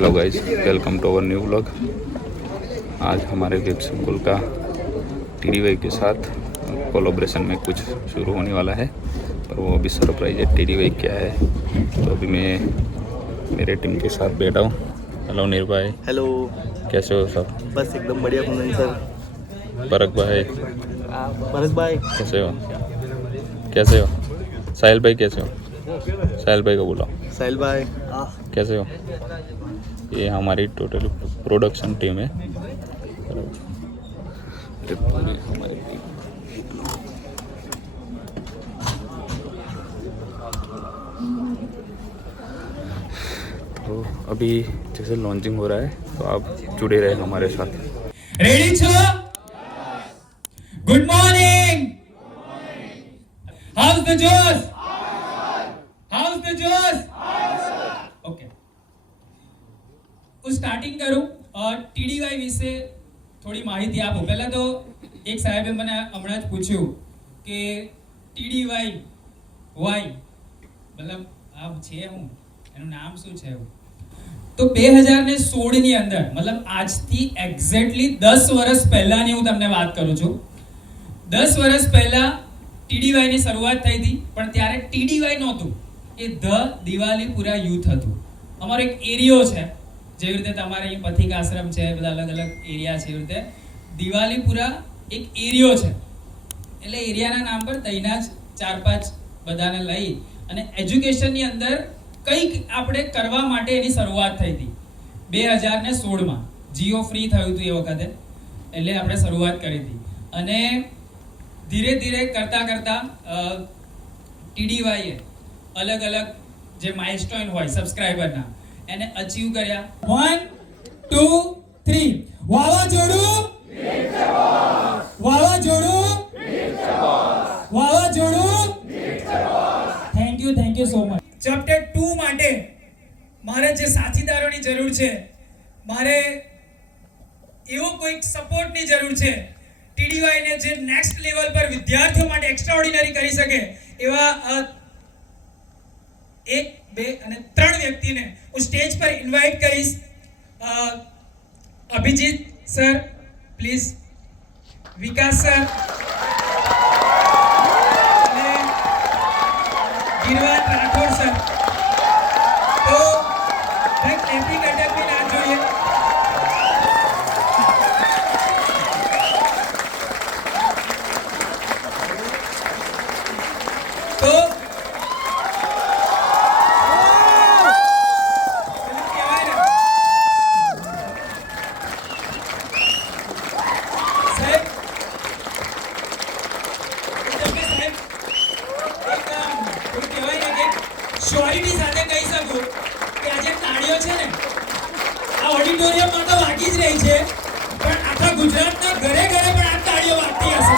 Hello guys, welcome to our new vlog. आज हमारे web school का टीडीवाई के साथ कोलैबोरेशन में कुछ शुरू होने वाला है, पर वो अभी सरप्राइज है। टीडीवाई क्या है, तो अभी मैं मेरे टीम के साथ बैठा हूँ। हेलो निर्भय, हेलो, कैसे हो सब? बस एकदम बढ़िया कुंदन सर। भरत भाई भरत भाई कैसे हो? कैसे हो? साहिल भाई कैसे हो? साहिल भाई को बुलाओ। साहिल भाई कैसे हो? ये हमारी टोटल प्रोडक्शन टीम है। ये पूरी हमारी टीम। तो अभी जैसे लॉन्चिंग हो रहा है, तो आप जुड़े रहे हमारे साथ। रेडी छो? Good morning. हाउस द जोश? हाउस द जोश? ओके, હું સ્ટાર્ટિંગ કરું. ટીડીવાય વિશે થોડી માહિતી આપું. પહેલા તો એક સાહેબે મને હમણાં જ પૂછ્યું કે ટીડીવાય વાય મતલબ આ છે હું, એનું નામ શું છે? તો 2016 ની અંદર મતલબ આજથી એક્ઝેક્ટલી 10 વર્ષ પહેલાની હું તમને વાત કરું છું. 10 વર્ષ પહેલા ટીડીવાય ની શરૂઆત થઈ હતી, પણ ત્યારે ટીડીવાય નહોતું, એ ધ દિવાલીપુરા યુથ હતું. અમારો એક એરિયો છે, જેવી રીતે તમારે અહીં પથિક આશ્રમ છે, બધા અલગ અલગ એરિયા છે, એવી રીતે દિવાલીપુરા એક એરિયો છે. એટલે એરિયાના નામ પર તઈના જ 4-5 બધાને લઈ અને એજ્યુકેશનની અંદર કંઈક આપણે કરવા માટે એની શરૂઆત થઈ હતી 2016માં. જીઓ ફ્રી થયું હતું એ વખતે, એટલે આપણે શરૂઆત કરી હતી. અને ધીરે ધીરે કરતા કરતા ટીડીવાય અલગ અલગ જે માઇલસ્ટોન હોય સબસ્ક્રાઇબરના એને અચીવ કર્યા. 1 2 3 વાવાઝોડું વાવાઝોડું વાવાઝોડું. Thank you so much. Chapter 2 માટે મારે જે સાથીદારોની જરૂર છે, મારે એવો કોઈક સપોર્ટની જરૂર છે. ટીડીવાય ને જે નેક્સ્ટ લેવલ પર વિદ્યાર્થીઓ માટે એક્સ્ટ્રાઓર્ડિનરી કરી શકે એવા 1 2 અને 3 વ્યક્તિને હું સ્ટેજ પર ઇન્વાઇટ કરીશ. Abhijit sir please, Vikas sir અને ગિરવાન રાઠોડ સર. તો ભાઈ ક્લેપિંગ અટેમ્પની ના જોઈએ. તો શ્યોરિટી સાથે કહી શકું કે આજે તાળીઓ છે ને આ ઓડિટોરિયમમાં તો વાગી જ રહી છે, પણ આખા ગુજરાતના ઘરે ઘરે પણ આ તાળીઓ વાગતી હશે.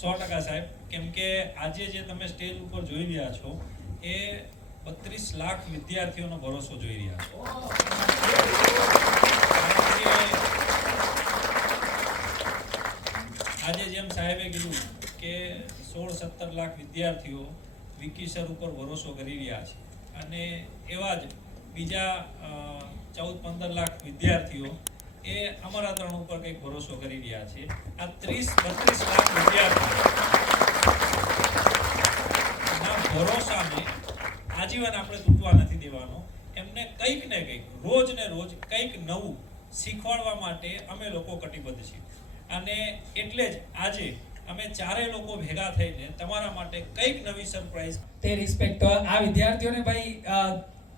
100% સાહેબ, કેમ કે આજે જે તમે સ્ટેજ ઉપર જોઈ રહ્યા છો એ 32 લાખ વિદ્યાર્થીઓનો ભરોસો જોઈ રહ્યા છો. આજે જેમ સાહેબે કીધું કે 16-17 લાખ વિદ્યાર્થીઓ વિકી સર ઉપર ભરોસો કરી રહ્યા છે, અને એવા જ બીજા 14-15 લાખ વિદ્યાર્થીઓ એ અમારા ત્રણ ઉપર કંઈક ભરોસો કરી રહ્યા છે. આ 30-32 લાખ વિદ્યાર્થીઓના ભરોસાને આજીવન આપણે તૂટવા નથી દેવાનો. એમને કંઈક ને કંઈક રોજ ને રોજ કંઈક નવું શીખવાડવા માટે અમે લોકો કટિબદ્ધ છીએ. અને એટલે જ આજે અમે ચારે લોકો ભેગા થઈને તમારા માટે કંઈક નવી સરપ્રાઈઝ. તે રિસ્પેક્ટ આ વિદ્યાર્થીઓને ભાઈ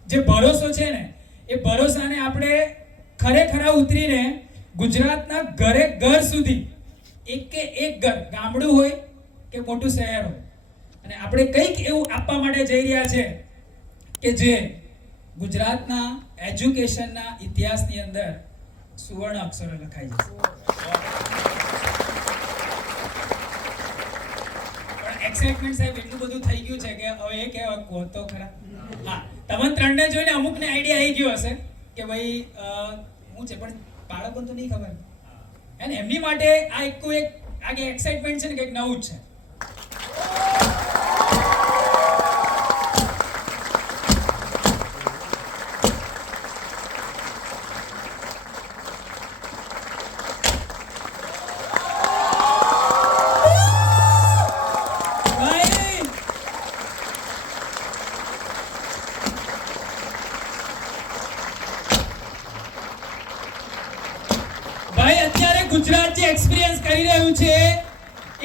જે ભરોસો છે ને એ ભરોસાને આપણે ખરેખર ઉતરીને ગુજરાતના ઘરે ઘર સુધી એક કે એક ઘર, ગામડું હોય કે મોટું શહેર હોય, અને આપણે કંઈક એવું આપવા માટે જઈ રહ્યા છે કે જે ગુજરાતના એજ્યુકેશનના ઇતિહાસની અંદર સુવર્ણ અક્ષરો લખાઈ જશે. એક્સાઇટમેન્ટ સાહેબ એટલું બધું થઈ ગયું છે કે હવે એ કહેવા કહો તો ખરા. હા, તમને ત્રણને જોઈને અમુકને આઈડિયા આવી ગયો હશે કે ભાઈ હું છે, પણ બાળકોને તો નહીં ખબર. અને એમની માટે આ એક એક્સાઇટમેન્ટ છે ને કંઈક નવું જ છે. ગુજરાત જે એક્સપિરિયન્સ કરી રહ્યું છે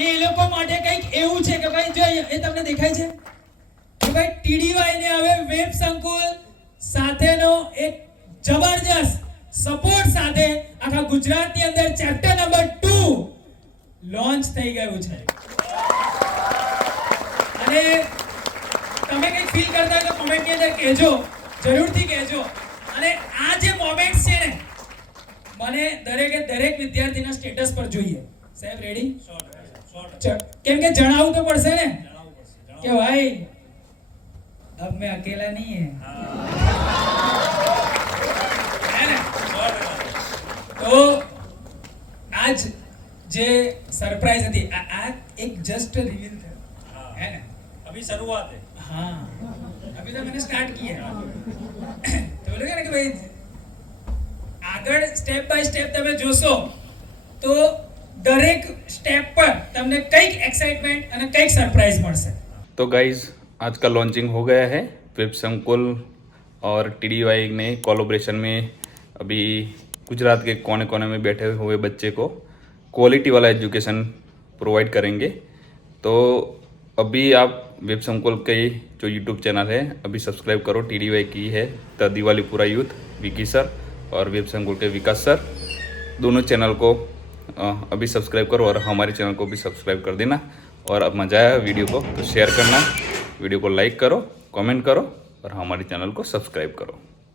એ લોકો માટે કંઈક એવું છે કે ભાઈ જો એ તમને દેખાય છે કે ભાઈ ટીડીવાય ને હવે વેબ સંકુલ સાથેનો એક જબરજસ્ત સપોર્ટ સાથે આખા ગુજરાતની અંદર ચેપ્ટર નંબર 2 લોન્ચ થઈ ગયું છે અને તમે કંઈક ફીલ કરતા હોય તો કમેન્ટની અંદર કહેજો, જરૂરથી કહેજો. અને આ જે મોમેન્ટ્સ છે ને મને દરેક વિદ્યાર્થીના સ્ટેટસ પર જોઈએ. સાહેબ રેડી? કેમ કે જણાવવું તો પડશે ને કે ભાઈ अब मैं अकेला नहीं है ना? तो आज જે સરપ્રાઈઝ હતી આ એક જસ્ટ રિવીલ થયો है ना? अभी शुरुआत है. हाँ अभी तो मैंने स्टार्ट किया तो बोलोगे ना कि भाई આગળ સ્ટેપ બાય સ્ટેપ તમે જોશો તો દરેક સ્ટેપ પર તમને કંઈક एक्साइटमेंट અને કંઈક સરપ્રાઈઝ મળશે. तो गाइज आज का लॉन्चिंग हो गया है. वेब संकुल और टीडीवाई ने कोलैबोरेशन में अभी गुजरात के कोने कोने में बैठे हुए बच्चे को क्वालिटी वाला एजुकेशन प्रोवाइड करेंगे. तो अभी आप वेब संकुल के जो यूट्यूब चैनल है अभी सब्सक्राइब करो. टीडीवाई की है the Diwalipura youth Vicky sir और वेब संकुल के विकास सर, दोनों चैनल को अभी सब्सक्राइब करो और हमारे चैनल को भी सब्सक्राइब कर देना. और अब मज़ा आया वीडियो को तो शेयर करना, वीडियो को लाइक करो, कमेंट करो और हमारे चैनल को सब्सक्राइब करो.